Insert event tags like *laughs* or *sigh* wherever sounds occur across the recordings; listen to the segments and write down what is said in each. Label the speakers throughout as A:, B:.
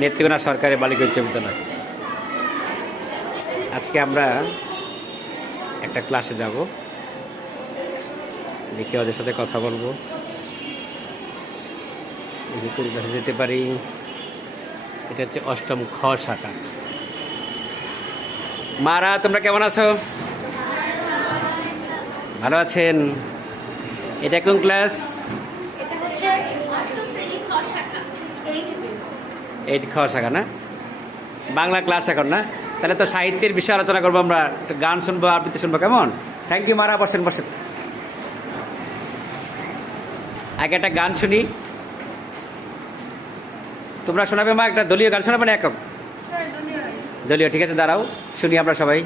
A: নেত্রকোনা সরকারি বালিকা উচ্চ বিদ্যালয় আজকে আমরা একটা ক্লাসে যাব। দেখি ওদের সাথে কথা বলব। কোন ক্লাসে যেতে পারি। এটা হচ্ছে অষ্টম খ শাখা। মারা তোমরা কেমন আছো? ভালো আছেন? এটা কোন ক্লাস
B: এটা হচ্ছে অষ্টম শ্রেণি খ শাখা। এইট
A: খ শাখা না? বাংলা ক্লাস এখন না? তাহলে তো সাহিত্যের বিষয়ে আলোচনা করব আমরা। একটু গান শুনব আবৃত্তি শুনব কেমন? থ্যাংক ইউ মারা বসেন বসেন। আগে একটা গান শুনি। তোমরা শোনাবে মা একটা দলীয় গান শোনাবে না একক? দলীয় ঠিক আছে দাঁড়াও শুনি আমরা সবাই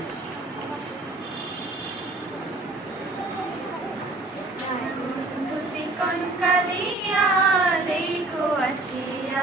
B: চিকন কালিয়া দেখো আসিয়া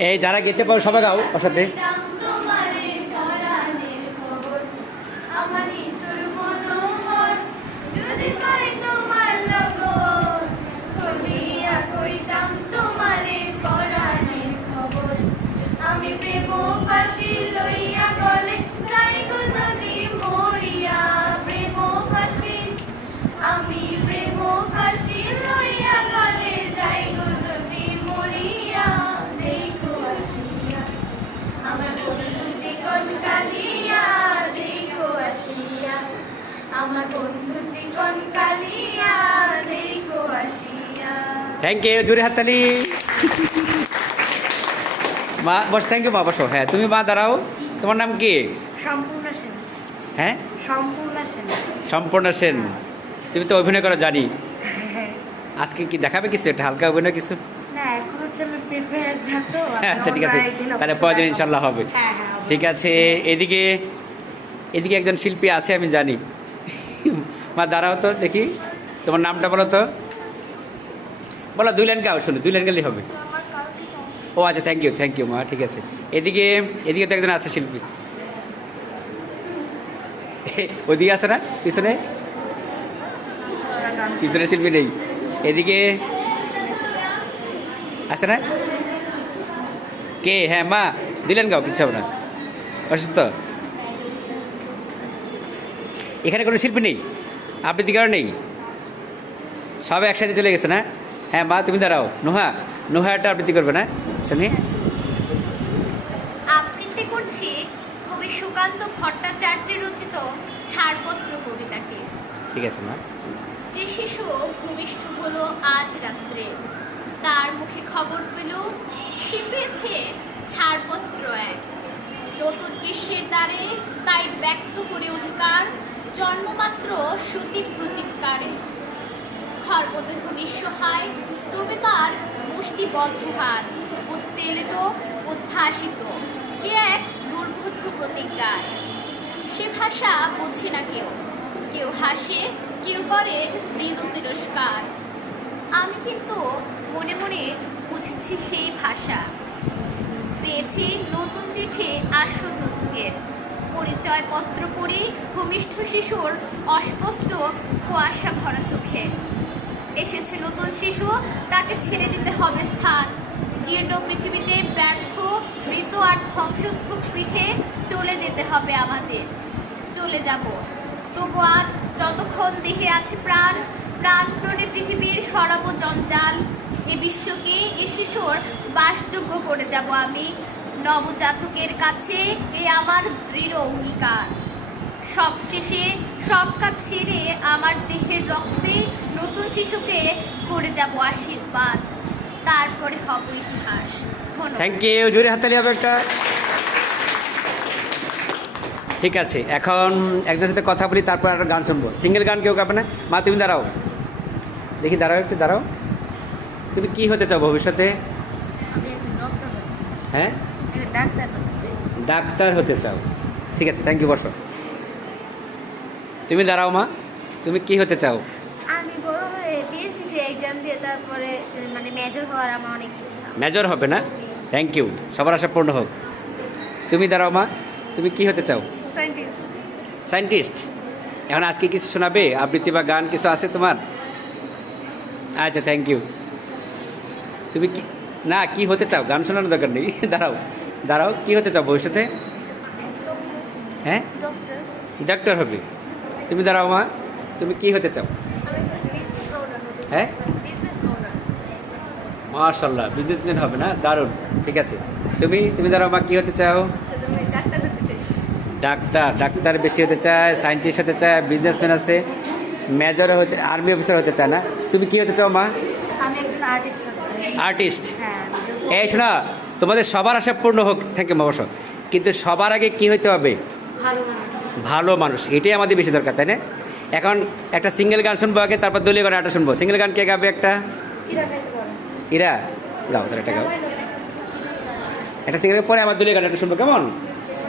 A: এই যারা গেতে পারো সবাই গাও ওর সাথে
B: আমার বন্ধু চিকন কালিয়া দেখো আসিয়া।
A: থ্যাংক ইউ জুড়ে হাততালি। মা বস থ্যাংক ইউ মা বসো। হ্যাঁ তুমি মা দাঁড়াও। তোমার নাম কি?
C: সম্পূর্ণ সেন।
A: হ্যাঁ?
C: সম্পূর্ণ সেন।
A: সম্পূর্ণ সেন। তুমি তো অভিনয় করা জানি। আজকে কি দেখাবে কিছু? একটা হালকা অভিনয় কিছু?
C: তো
A: আচ্ছা ঠিক আছে। তাহলে পরের দিন ইনশাল্লাহ
C: হ্যাঁ হ্যাঁ হবে।
A: ঠিক আছে এদিকে এদিকে একজন শিল্পী আছে আমি জানি। মা, দাঁড়াও তো, দেখি। তোমার নামটা বলো তো। বলো, দুই লাইন গাও, শুনো, দুই লাইন গেলেই হবে। ও আচ্ছা থ্যাংক ইউ থ্যাংক ইউ মা, ঠিক আছে। এদিকে এদিকে তো একজন আছে শিল্পী। *laughs* ওইদিকে আছে না, পিছনে? পিছনে শিল্পী নেই। এদিকে আছে না? কে? হ্যাঁ মা দিলেন গাও, কিচ্ছু না। অসুস্থ? এখানে কোনো শিল্পী নেই? আবৃত্তিকারও নেই। সব একসাথে চলে গেছে না? হ্যাঁ মা তুমি দাঁড়াও। নোহা নোহা একটা আবৃত্তি করবে না? শুনি।
D: আবৃত্তি করছি কবি সুকান্ত ভট্টাচার্যের রচিত ছাড়পত্র কবিতাটি।
A: ঠিক আছে মা।
D: যে শিশু ভূমিষ্ঠ হলো আজ রাত্রে তার মুখে খবর পেল সে পেয়েছে ছাড়পত্র এক। নতুন বিশ্বের দ্বারে তাই ব্যক্ত করে অধিকার জন্মমাত্র সতী প্রতিকারে খর্বদেহ নিঃসহায় তবে তার মুষ্টিবদ্ধ হাত উত্তেলিত, উদ্ভাসিত। কে এক দুর্বোধ্য প্রতিজ্ঞার? সে ভাষা বোঝে না কেউ। কেউ হাসে, কেউ করে মৃদু তিরস্কার। আমি কিন্তু মনে মনে বুঝেছি সেই ভাষা। পেয়েছি নতুন চিঠি আসন্ন যুগের পরিচয়পত্র পড়ি ভূমিষ্ঠ শিশুর অস্পষ্ট কুয়াশা ভরা চোখে। এসেছে নতুন শিশু, তাকে ছেড়ে দিতে হবে স্থান। জীর্ণ পৃথিবীতে ব্যর্থ, মৃত আর ধ্বংসস্তূপ পিঠে চলে যেতে হবে আমাদের। চলে যাব। তবু আজ যতক্ষণ দেহে আছে প্রাণ প্রাণ প্রাণপ্রণে পৃথিবীর সরব জঞ্জাল, এ বিশ্বকে, এ শিশুর বাসযোগ্য করে যাব আমি। নবজাতকের কাছে এ আমার দৃঢ় অঙ্গীকার। সবশেষে সব কাজ সেরে আমার দেহের রক্তে নতুন শিশুকে করে যাব আশীর্বাদ। তারপরে হবে ইতিহাস।
A: থ্যাংক ইউ জোরে হাতালি হবে একটা। ঠিক আছে এখন একজনের সাথে কথা বলি তারপর একটা গান শুনব। সিঙ্গেল গান কেউ গাবে না? মা তুমি দাঁড়াও। দেখি দাঁড়াও একটু দাঁড়াও। তুমি কি হতে চাও ভবিষ্যতে? হ্যাঁ?
B: ডাক্তার হতে চাই।
A: ডাক্তার হতে চাও। ঠিক আছে থ্যাংক ইউ বসো। তুমি দাঁড়াও মা। তুমি কি হতে চাও?
B: আমি বড় হয়ে এক্সাম দিয়ে তারপরে মানে মেজর হওয়ার আমার অনেক ইচ্ছা।
A: মেজর হবে না? থ্যাংক ইউ সবার আশা পূর্ণ হোক। তুমি দাঁড়াও মা। তুমি কি হতে চাও?
C: সায়েন্টিস্ট
A: সায়েন্টিস্ট এখন আজকে কিছু শোনাবে? আবৃত্তি বা গান কিছু আছে তোমার? আচ্ছা থ্যাংক ইউ তুমি কি না কি হতে চাও? গান শোনানোর দরকার নেই। *laughs* দাঁড়াও। দাঁড়াও কি হতে চাও ভবিষ্যতে? হ্যাঁ? ডাক্তার হবে। তুমি দাঁড়াও মা। তুমি কি হতে চাও? হ্যাঁ? মার্শাল্লাহ বিজনেসম্যান হবে না? দারুণ ঠিক আছে। তুমি তুমি দাঁড়াও মা কি হতে চাও?
B: ডাক্তার
A: ডাক্তার ডাক্তার বেশি হতে চায় সায়েন্টিস্ট হতে চায় বিজনেসম্যান আছে মেজর হতে আর্মি অফিসার হতে চায় না। তুমি কি হতে চাও মা?
C: আমি একজন আর্টিস্ট
A: আর্টিস্ট
C: হ্যাঁ
A: এই শোনা তোমাদের সবার আশা পূর্ণ হোক থ্যাংক ইউ অবশ্য কিন্তু সবার আগে কি হতে হবে?
C: ভালো মানুষ।
A: এটাই আমাদের বেশি দরকার তাই না? এখন একটা সিঙ্গেল গান শুনব আগে তারপর দলীয় গান একটা শুনব। সিঙ্গেল গান কে গাবে একটা? ইরা গাও তাহলে একটা গাও। একটা সিঙ্গেল পরে আমার দলীয় গান একটা শুনব কেমন?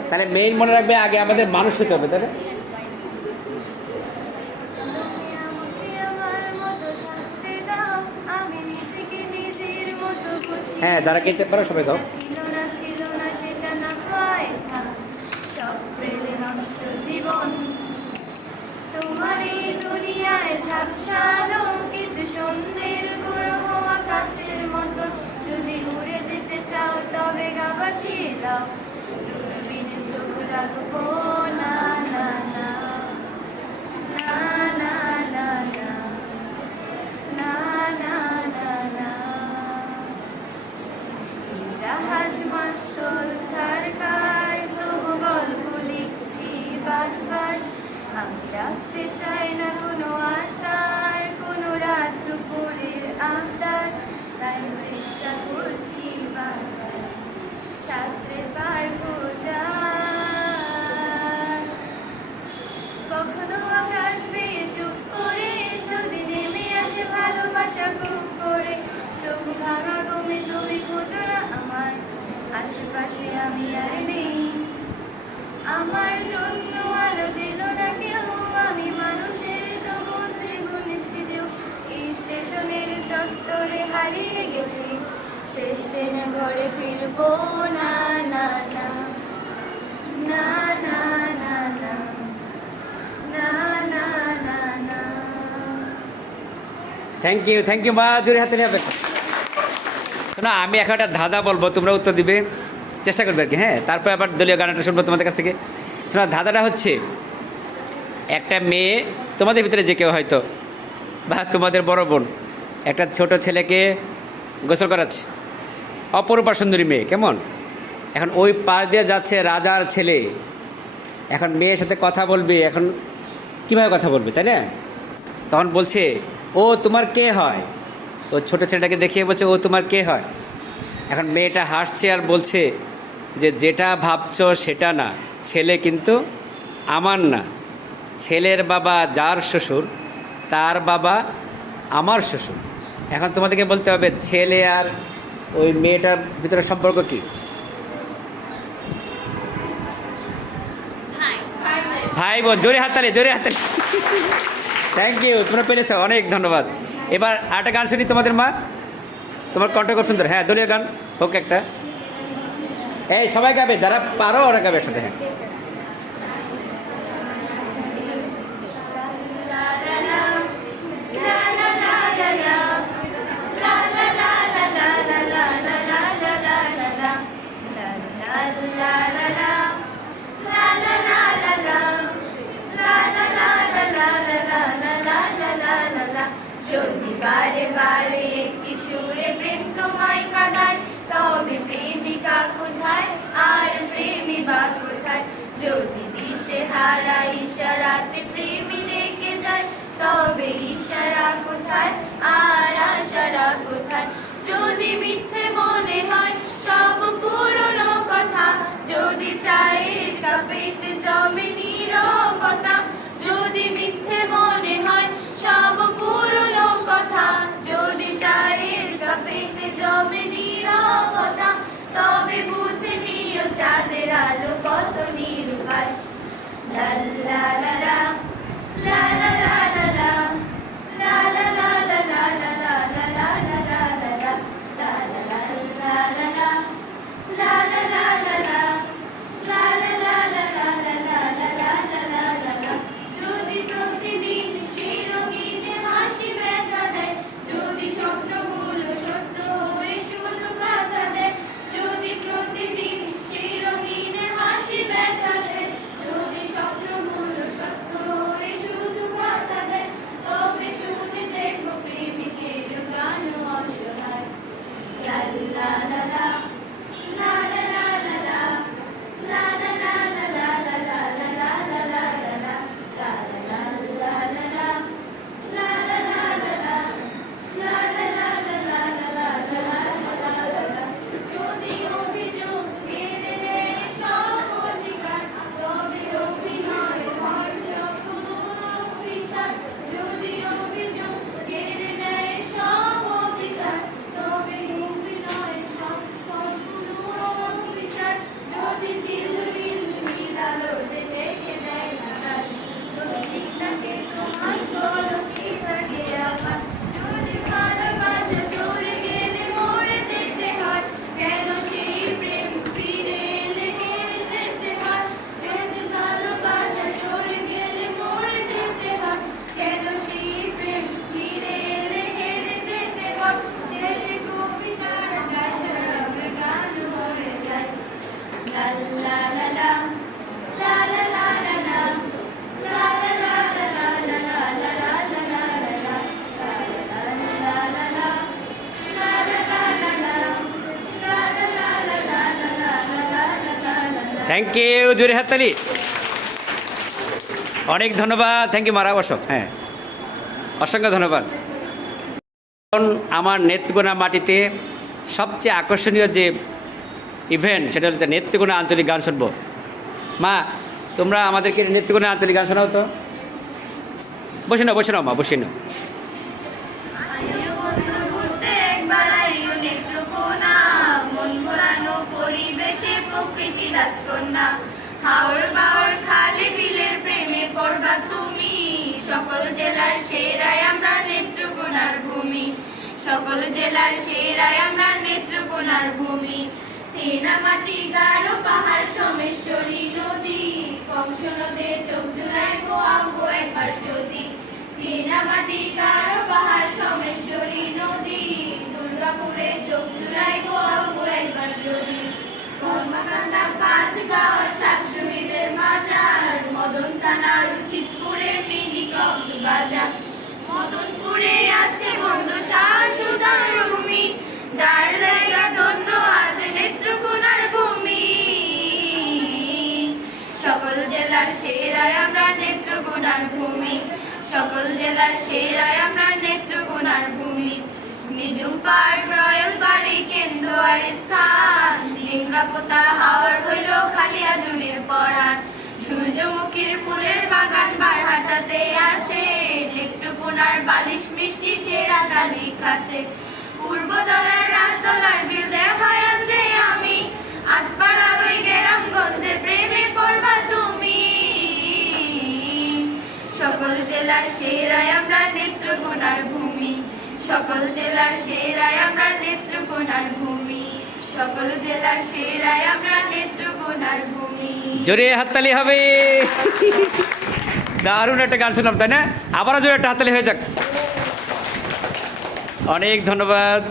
A: তাহলে মেইন মনে রাখবে আগে আমাদের মানুষ হতে হবে তাই হ্যাঁ যারা কিনতে পারো সবাই
B: তোমার কিছু মতো। যদি যেতে চাও, তবে দাও চোখ রাখব না। জাহাজ মাস্তল সরকার তবু গল্প লিখছি বাজবার আমি রাখতে চাই না কোনো আত্মার কোনো রাত দুপুরের আবদার। তাই চেষ্টা করছি বারবার, সাঁতরে পার খোঁজার কখনো আকাশ বেয়ে চুপ করে যদি নেমে আসে ভালোবাসা খুব করে, চোখ ভাঙা গমে তুমি খোঁজো না আমার আশেপাশে আমি আর নেই। আমার জন্য আলো ছিল না কেউ, আমি মানুষের সমুদ্রে গুনেছি এই স্টেশনের চত্বরে হারিয়ে গেছি। শেষ ট্রেনে ঘরে ফিরবো, না না না। না না না না। না না না
A: থ্যাংক ইউ থ্যাংক ইউ মা, জোরে হাতে হবে শোনা আমি এখন একটা ধাঁধা বলব, তোমরা উত্তর দিবে। চেষ্টা করবে আর কি হ্যাঁ? তারপর আবার দলীয় গানটা শুনব তোমাদের কাছ থেকে। শোনা, ধাঁধাটা হচ্ছে, একটা মেয়ে, তোমাদের ভিতরে যে কেউ হয়তো, বা তোমাদের বড় বোন, একটা ছোট ছেলেকে গোসল করাচ্ছে। অপরূপা সুন্দরী মেয়ে, কেমন? এখন ওই পাশ দিয়ে যাচ্ছে রাজার ছেলে। এখন মেয়ের সাথে কথা বলবে, এখন কীভাবে কথা বলবে, তাই না? তখন বলছে, ও, তোমার কে হয়? ও ছোটো ছেলেটাকে দেখিয়ে বলছে, ও তোমার কে হয়? এখন মেয়েটা হাসছে আর বলছে যে, যেটা ভাবছ সেটা না, ছেলে কিন্তু আমার না। ছেলের বাবা যার শ্বশুর, তার বাবা আমার শ্বশুর। এখন তোমাদেরকে বলতে হবে, ছেলে আর ওই মেয়েটার ভিতরে সম্পর্ক কী? ভাই বোন, জোরে হাততালি জোরে হাততালি। থ্যাংক ইউ তোমরা পেরেছ, অনেক ধন্যবাদ। এবার আরেকটা গান শুনি তোমাদের মা তোমার কণ্ঠ খুব সুন্দর হ্যাঁ দলীয় গান হোক একটা এই সবাই গাবে যারা পারো ওরা গাবে একসাথে হ্যাঁ
B: Yo বারে বারে একটি সুরে প্রেম তোমায় কাদায়
A: থ্যাংক ইউ জোরে হাততালি অনেক ধন্যবাদ। থ্যাংক ইউ মারা বসো হ্যাঁ। অসংখ্য ধন্যবাদ। আমার নেত্রকোনা মাটিতে সবচেয়ে আকর্ষণীয় যে ইভেন্ট সেটা হচ্ছে নেত্রকোনা আঞ্চলিক গান শুনব। মা, তোমরা আমাদেরকে নেত্রকোনা আঞ্চলিক গান শোনাও তো? বসে নাও বসে নাও মা, বসে নাও।
B: রাজকন্যা, হাওর বাওর খালে বিলের প্রেমে পড়বা তুমি। সকল জেলার সেরাই আমরা নেত্রকোনার ভূমি। সকল জেলার সেরাই আমরা নেত্রকোনার ভূমি। চীনা মাটি গাঢ় পাহাড় সোমেশ্বরী নদী। কংস নদে চোখ জুড়াই গো একবার যদি। চীনা মাটি গাঢ় মিনি কক্সবাজার আছে যার ধন্য আছে নেত্রকোনার ভূমি। সকল জেলার সেরাই আমরা নেত্রকোনার ভূমি। সকল জেলার সেরাই আমরা নেত্রকোনার ভূমি। পার্ক, রয়্যাল বাড়ি কেন্দ্র আর স্থান নিংরাপোতা হাওয়ার হইল খালিয়া জুনির পরাণ। সূর্যমুখীর ফুলের বাগান বারহাটাতে আছে। নেত্রকোনার বালিশ মিষ্টি সেরা কালি খাতে পূর্ব দলার রাজদলার বিল দেখায় যে আমি। আটপাড়ার ওই গ্রামগঞ্জে প্রেমে পড়বা তুমি। সকল জেলার সেরায় আমরা নেত্রকোনার ভূমি। সকল জেলার সেরায় আমরা নেত্রকোনার ভূমি। সকল জেলার সেরায় আমরা নেত্রকোনার ভূমি।
A: জোরে হাততালি হবে। দারুণ একটা গান শুনলাম, তাই না? আবারও জোরে একটা হাততালি হয়ে যাক। অনেক ধন্যবাদ।